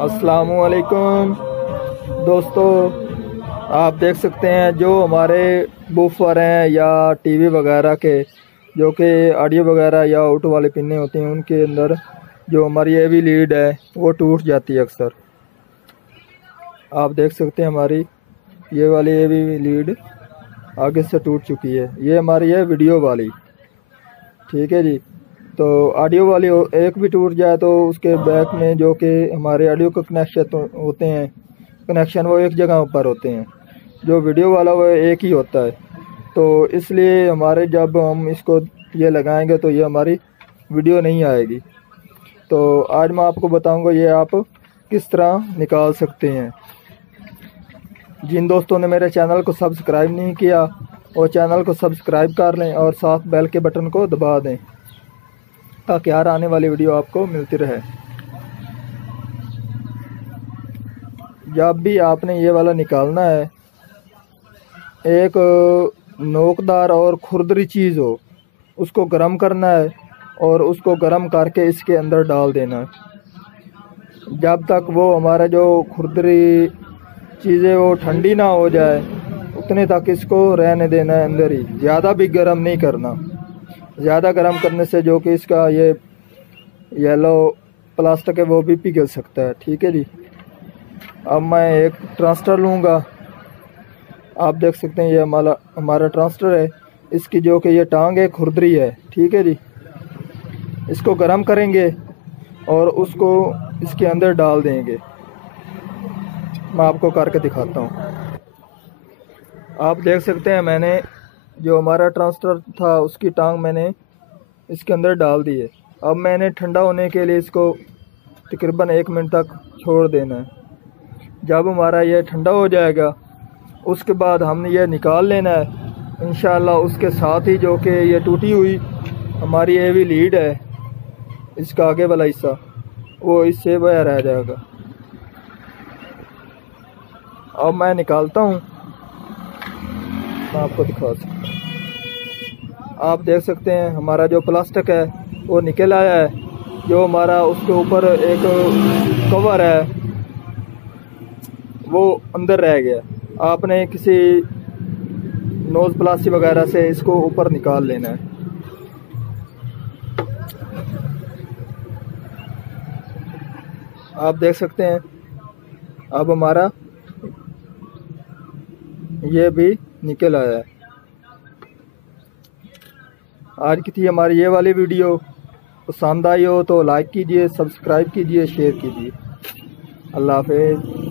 अस्सलामुअलैकुम दोस्तों, आप देख सकते हैं जो हमारे बूफर हैं या टीवी वगैरह के जो कि ऑडियो वगैरह या ऑटो वाले पिन्ने होते हैं, उनके अंदर जो हमारी एवी लीड है वो टूट जाती है अक्सर। आप देख सकते हैं हमारी ये वाली एवी लीड आगे से टूट चुकी है। ये हमारी है वीडियो वाली, ठीक है जी। तो ऑडियो वाली एक भी टूट जाए तो उसके बैक में जो कि हमारे ऑडियो का कनेक्शन होते हैं, कनेक्शन वो एक जगह पर होते हैं। जो वीडियो वाला वो एक ही होता है। तो इसलिए हमारे जब हम इसको ये लगाएंगे तो ये हमारी वीडियो नहीं आएगी। तो आज मैं आपको बताऊंगा ये आप किस तरह निकाल सकते हैं। जिन दोस्तों ने मेरे चैनल को सब्सक्राइब नहीं किया वो चैनल को सब्सक्राइब कर लें और साथ बेल के बटन को दबा दें ताकि हर आने वाली वीडियो आपको मिलती रहे। जब भी आपने ये वाला निकालना है, एक नोकदार और खुरदरी चीज़ हो उसको गर्म करना है और उसको गर्म करके इसके अंदर डाल देना है। जब तक वो हमारा जो खुरदरी चीज़ें वो ठंडी ना हो जाए उतने तक इसको रहने देना है अंदर ही। ज़्यादा भी गर्म नहीं करना। ज़्यादा गर्म करने से जो कि इसका ये येलो प्लास्टिक है वो भी पिघल सकता है, ठीक है जी। अब मैं एक ट्रांसटर लूँगा। आप देख सकते हैं ये हमारा ट्रांसटर है। इसकी जो कि ये टांग है खुरदरी है, ठीक है जी। इसको गर्म करेंगे और उसको इसके अंदर डाल देंगे। मैं आपको करके दिखाता हूँ। आप देख सकते हैं मैंने जो हमारा ट्रांसटर था उसकी टांग मैंने इसके अंदर डाल दी है। अब मैंने ठंडा होने के लिए इसको तकरीबन 1 मिनट तक छोड़ देना है। जब हमारा ये ठंडा हो जाएगा उसके बाद हमने ये निकाल लेना है इंशाल्लाह। उसके साथ ही जो कि ये टूटी हुई हमारी एवी लीड है, इसका आगे वाला हिस्सा वो इससे बह रह जाएगा। अब मैं निकालता हूँ, मैं आपको दिखा सकता हूँ। आप देख सकते हैं हमारा जो प्लास्टिक है वो निकल आया है। जो हमारा उसके ऊपर एक कवर है वो अंदर रह गया। आपने किसी नोज़ प्लास्टिक वगैरह से इसको ऊपर निकाल लेना है। आप देख सकते हैं अब हमारा ये भी निकल आया है। आज की थी हमारी ये वाली वीडियो। पसंद आई हो तो लाइक कीजिए, सब्सक्राइब कीजिए, शेयर कीजिए। अल्लाह हाफ़िज़।